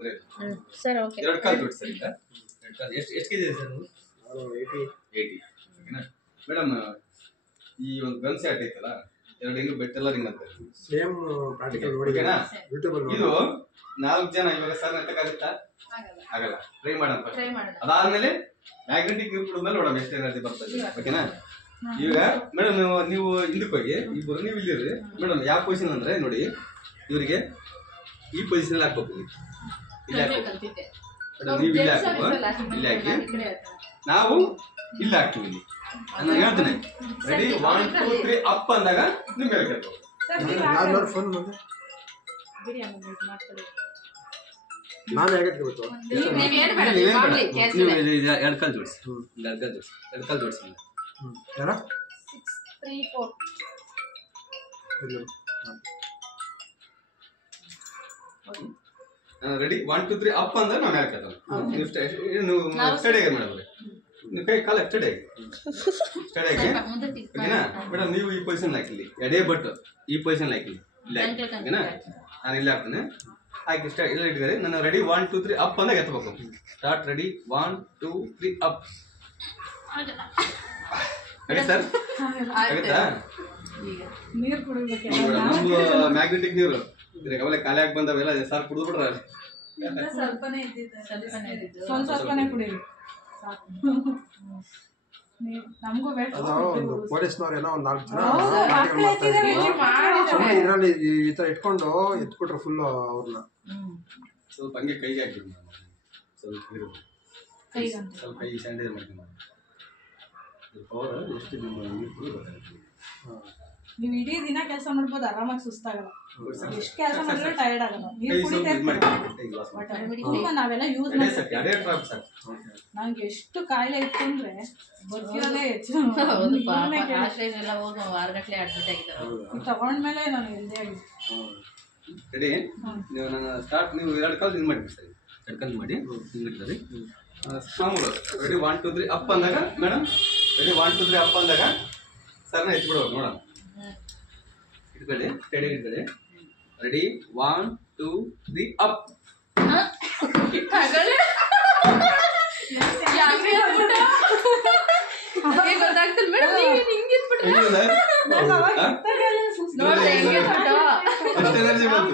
ತೊಂದರೆ ಇಲ್ಲ sir okay ಎರಡು ಕಾಲು ಜೋಡಿಸಿ ಸರ್ ಈಗ ಎರಡು ಕಾಲು ಎಷ್ಟು ಕೆಜಿ ಇದೆ ಸರ್ ನೀವು 80 ಓಕೆನಾ ಮೇಡಮ್ ಈ ಒಂದು ಗನ್ ಸೆಟ್ ಐತಲ್ಲ ಎರಡು ಹಿಂಗ್ ಬೆಟ್ಟೆಲ್ಲ ರಿಂಗ್ ಅಂತ ಸೇಮ್ ಪ್ರಾಕ್ಟಿಕಲ್ ನೋಡಿ ಓಕೆನಾ ಯೂಟ್ಯೂಬ್ ಅಲ್ಲಿ ಇದು 4 ಜನ ಇವಾಗ ಸರ್ ಎತ್ತಕ್ಕಾಗುತ್ತಾ ಆಗಲ್ಲ ಟ್ರೈ ಮಾಡೋಣ ಅದಾದ್ಮೇಲೆ ಮ್ಯಾಗ್ನೆಟಿಕ್ ಇರ್ಬಿಡೋದ್ಮೇಲೆ ನೋಡೋಣ ಎಷ್ಟು ಎನರ್ಜಿ ಬರ್ತದೆ ಓಕೆನಾ ಈಗ ಮೇಡಮ್ ನೀವು ಹಿಂದಕ್ಕೆ ಹೋಗಿ ಇಬ್ಬರು ನೀವು ಇಲ್ಲಿರಿ ಮೇಡಮ್ ಯಾವ ಪೊಸಿಷನ್ ಅಂದ್ರೆ ನೋಡಿ ಇವರಿಗೆ ಈ ಪೊಸಿಷನ್ ಅಲ್ಲಿ ಹಾಕ್ಬೇಕು ಇಲ್ಲಿ ಹಾಕ್ಬೇಕು ಮೇಡಮ್ ನೀವು ಇಲ್ಲಿ ಹಾಕ್ಬೇಕು ಇಲ್ಲಿ ಹಾಕಿ ನಾವು ಇಲ್ಲಿ ಹಾಕ್ತೀವಿ ಇಲ್ಲಿ ನಾನು ಹೇಳ್ತೇನೆ ರೆಡಿ 1 2 3 ಅಪ್ ಅಂದಾಗ ನೀವು ಮೇಲೆ ಕೇಳ್ಬೇಕು ಯಾರು ಫೋನ್ ಬಂದು ನಾನು ಹೇಗೆ ಇಟ್ಕೋಬೇಕು ನೀವು ಎರಡು ಕಾಲು ಜೋಡಿಸಿ ಎರಡು ಕಾಲು ಜೋಡಿಸಿ ಯಾರ 6 3 4 ರೆಡಿ 1 2 3 ಅಪ್ ಅಂದ್ರೆ ನಾನು ಹೇಳ್ತೇನೆ ನೀವು ಸ್ಟಡಿ ಆಗಿ ಮೇಡಮ್ ನೀವು ಕೈ ಕಾಲ ಸ್ಟಡಿ ಆಗಿ ಓಕೆನಾ ಮೇಡಮ್ ನೀವು ಈ ಪೊಸಿಷನ್ ಹಾಕಿಲಿ ಎಡೆ ಬಟ್ ಈ ಪೊಸಿಷನ್ ಹಾಕಿಲಿ ಇಲ್ಲ ಓಕೆನಾ ನಾನು ಇಲ್ಲಿ ಹಾಕ್ತೇನೆ ಹಾಕಿ ಇಲ್ಲ ಇಟ್ಟಿದ್ದಾರೆ ನಾನು ರೆಡಿ 1 2 3 ಅಪ್ ಅಂದಾಗ ಎತ್ತಬೇಕು start ready 1 2 3 up ready sir ಆಗುತ್ತಾ ನೀರು ಕುಡಿಬೇಕು ನಮ್ದು ಮ್ಯಾಗ್ನೆಟಿಕ್ ನೀರು ಅವೆಲ್ಲ ಖಾಲಿ ಆಗಿ ಬಂದವೆಲ್ಲ ಸರ್ ಕುಡಿದು ಬಿಡ್ರ ಸ್ವಲ್ಪನೇ ಇದ್ದಿದ್ದು ಸ್ವಲ್ಪನೇ ಕುಡಿರಿ ನಮಗೂ ಒಂದು ಪೊಲೀಸ್ನವ್ರು ಏನೋ ಒಂದು 4 ಜನ ಇದರಲ್ಲಿ ಈ ತರ ಇಟ್ಕೊಂಡು ಎತ್ಬಿಟ್ರು ಫುಲ್ ಅವ್ರನ್ನ ಸ್ವಲ್ಪ ಹಂಗೆ ಕೈಗೆ ಹಾಕ್ಬಿಡಿ ಸ್ವಲ್ಪ ಸ್ವಲ್ಪ ಕೈ ಸ್ಯಾನಿಟೈಸರ್ ಮಾಡ್ತೀನಿ ಪವರ್ ಎಷ್ಟು ನಿಮ್ಮ ನೀರು ಕುಡಿದು ಗೊತ್ತಾಗುತ್ತೆ ನೀವು ಇಡೀ ದಿನ ಕೆಲಸ ಮಾಡ್ಬೋದು ಆರಾಮಾಗಿ ಸುಸ್ತಾಗಲ್ಲ ಎಷ್ಟು ಕೆಲಸ ಮಾಡಿದ್ರೆ ಟೈರ್ಡ್ ಆಗಲ್ಲ ನೀರು ಕುಡಿತಾ ತುಂಬಾ ನಾವೆಲ್ಲ ಯೂಸ್ ಮಾಡ್ತೀವಿ ನಂಗೆ ಎಷ್ಟು ಕಾಯಿಲೆ ಇತ್ತು ಅಂದ್ರೆ ಬರ್ತಿರೋದೇ ಹೆಚ್ಚು ತಗೊಂಡ್ಮೇಲೆ ನಾನು ಹೆಲ್ದಿ ಆಗಿದ್ದೆ ರೆಡಿ ನೀವು ನನ್ನ ಸ್ಟಾರ್ಟ್ ನೀವು ಎರಡು ಕಾಲು ಇದು ಮಾಡಿ ಸರಿ ಎರಡು ಕಾಲು ಮಾಡಿ ಹಿಂಗಿಡ್ತಾರೆ ಮಾಮೂಲು ರೆಡಿ 1 2 3 ಅಪ್ ಅಂದಾಗ ಮೇಡಮ್ ರೆಡಿ 1 2 3 ಅಪ್ ಅಂದಾಗ ಸರ್ನ ಎತ್ಬಿಡೋರು ನೋಡೋಣ ಇಟ್ಕೊಳ್ಳಿ ಸ್ಟಡಿ ಇಟ್ಕೊಳ್ಳಿ ರೆಡಿ 1 2 3 ಅಪ್ ಗೊತ್ತಾಗ್ತಲ್ಲ ಮೇಡಮ್ ಹಿಂಗೆ ಎಷ್ಟು ಎನರ್ಜಿ ಬಂತು